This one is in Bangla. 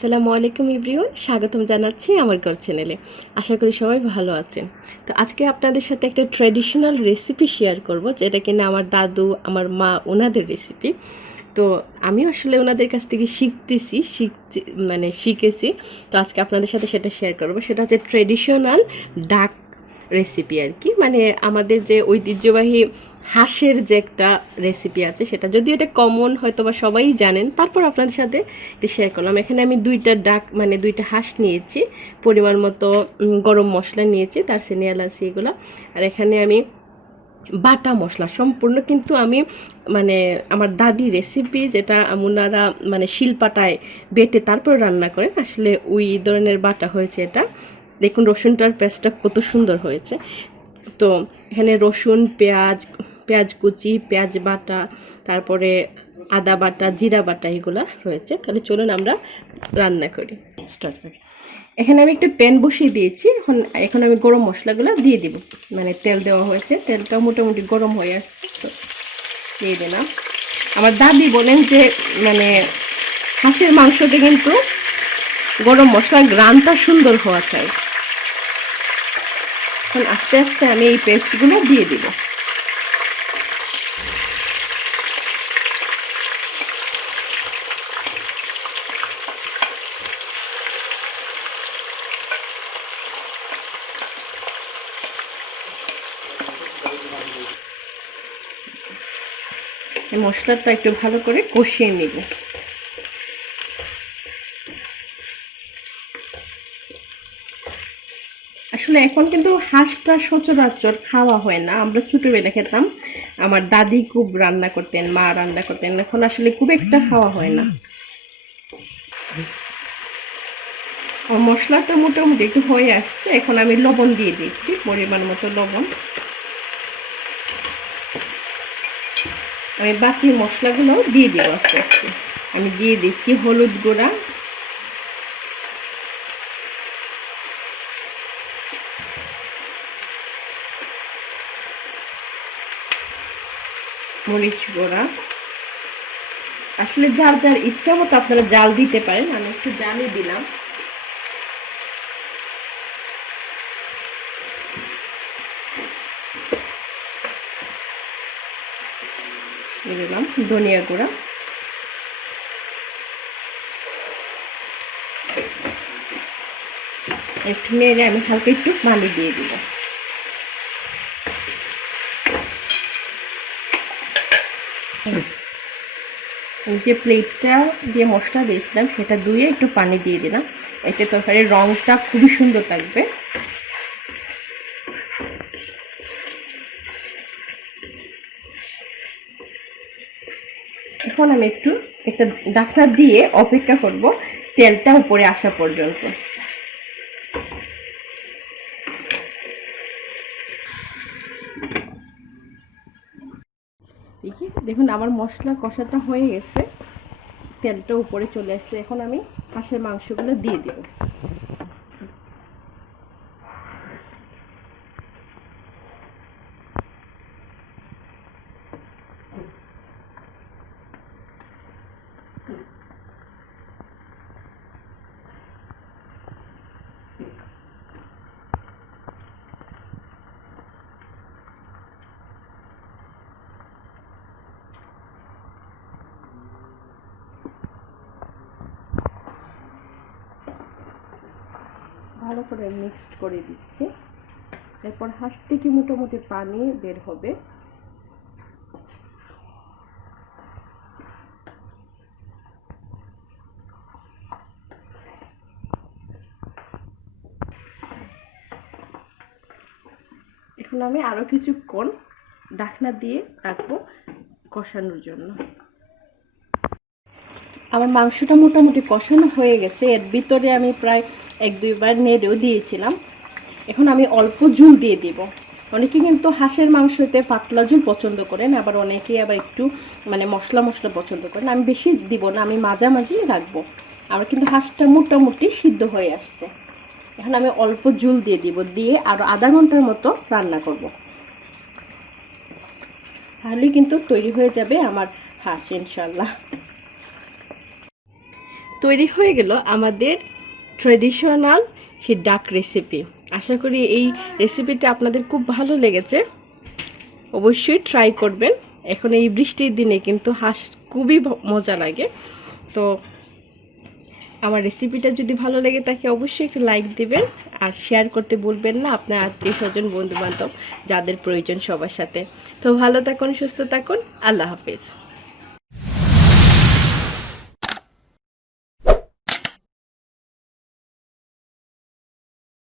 আসসালামু আলাইকুম এভরিওয়ান, স্বাগতম জানাচ্ছি আমার ঘর চ্যানেলে। আশা করি সবাই ভালো আছেন। তো আজকে আপনাদের সাথে একটা ট্র্যাডিশনাল রেসিপি শেয়ার করব, যেটা কিনা আমার দাদু, আমার মা ওনাদের রেসিপি। তো আমি আসলে ওনাদের কাছ থেকে শিখেছি। তো আজকে আপনাদের সাথে সেটা শেয়ার করব। সেটা হচ্ছে ট্র্যাডিশনাল ডাক রেসিপি আর কি, মানে আমাদের যে ঐতিহ্যবাহী হাঁসের যে একটা রেসিপি আছে, সেটা যদিও এটা কমন হয়তো বা সবাই জানেন, তারপর আপনাদের সাথে এটা শেয়ার করলাম। এখানে আমি দুইটা হাঁস নিয়েছি, পরিমাণ মতো গরম মশলা নিয়েছি, তার এলাচি এগুলো। আর এখানে আমি বাটা মশলা সম্পূর্ণ, কিন্তু আমি মানে আমার দাদি রেসিপি যেটা ওনারা মানে শিলপাটায় বেটে তারপর রান্না করেন, আসলে ওই ধরনের বাটা হয়েছে এটা। দেখুন রসুনটার পেস্টটা কত সুন্দর হয়েছে। তো এখানে রসুন, পেঁয়াজ কুচি, পেঁয়াজ বাটা, তারপরে আদা বাটা, জিরা বাটা এগুলো রয়েছে। তাহলে চলুন আমরা রান্না স্টার্ট করি। এখানে আমি একটা প্যান বসিয়ে দিয়েছি। এখন আমি গরম মশলাগুলো দিয়ে দিব, মানে তেল দেওয়া হয়েছে, তেলটা মোটামুটি গরম হয়ে আসছে, তো দিয়ে দিলাম। আমার দাদি বলেন যে মানে হাঁসের মাংসতে কিন্তু গরম মশলার গ্রানটা সুন্দর হওয়া চাই। এখন আস্তে আস্তে আমি এই পেস্টগুলো দিয়ে দিব। এই মশলাটা একটু ভালো করে কষিয়ে নিব। আসলে এখন কিন্তু হাঁসটা সচরাচর খাওয়া হয় না, আমরা ছোটবেলা খেতাম, আমার দাদি খুব রান্না করতেন, মা রান্না করতেন, এখন আসলে খুব একটা খাওয়া হয় না। আর মশলাটা মোটামুটি একটু হয়ে আসছে, এখন আমি লবণ দিয়ে দিচ্ছি, পরিমাণ মতো লবণ। আমি বাকি মশলাগুলো দিয়ে দিব আস্তে আস্তে। আমি দিয়ে দিচ্ছি হলুদ গুঁড়া, মরিচ গুঁড়া। আসলে যার যার ইচ্ছা মতো আপনারা জাল দিতে পারেন, আমি একটু জালই দিলাম। দিলাম ধনিয়া গুঁড়া, একটু নেড়ে আমি হালকা একটু পানি দিয়ে দিব। যে প্লেটটা দিয়ে মশলা দিয়েছিলাম সেটা ধুয়ে একটু পানি দিয়ে দিলাম, এতে তরকারির রঙটা খুবই সুন্দর থাকবে। এখন আমি একটা ঢাকনা দিয়ে অপেক্ষা করব তেলটা উপরে আসা পর্যন্ত। দেখুন আমার মশলা কষাটা হয়ে গেছে, তেলটা উপরে চলে আসছে। এখন আমি হাঁসের মাংসগুলো দিয়ে দিব। ভালো করে মিক্সড করে দিচ্ছি। এরপর হাঁস থেকে মোটামুটি পানি বের হবে। এখন আমি আরো কিছুক্ষণ ঢাকনা দিয়ে রাখবো কষানোর জন্য। আমার মাংসটা মোটামুটি কষানো হয়ে গেছে, এর ভিতরে আমি প্রায় 1-2 বার নেড়েও দিয়েছিলাম। এখন আমি অল্প ঝোল দিয়ে দিব। অনেকে কিন্তু হাঁসের মাংসতে পাতলা ঝোল পছন্দ করেন, আবার অনেকে আবার একটু মানে মশলা মশলা পছন্দ করেন। আমি বেশি দিব না, আমি মাঝামাঝি রাখবো। আমার কিন্তু হাঁসটা মোটামুটি সিদ্ধ হয়ে আসছে। এখন আমি অল্প ঝোল দিয়ে দিব, দিয়ে আরও আধা ঘন্টার মতো রান্না করব। তাহলেই কিন্তু তৈরি হয়ে যাবে আমার হাঁস ইনশাল্লাহ। তৈরি হয়ে গেল আমাদের ট্রেডিশনাল সেই ডাক রেসিপি। আশা করি এই রেসিপিটা আপনাদের খুব ভালো লেগেছে, অবশ্যই ট্রাই করবেন। এখন এই বৃষ্টির দিনে কিন্তু হাঁস খুবই মজা লাগে। তো আমার রেসিপিটা যদি ভালো লেগে থাকে অবশ্যই একটু লাইক দিবেন, আর শেয়ার করতে ভুলবেন না আপনার আত্মীয় স্বজন বন্ধুবান্ধব যাদের প্রয়োজন সবার সাথে। তো ভালো থাকুন, সুস্থ থাকুন, আল্লাহ হাফিজ।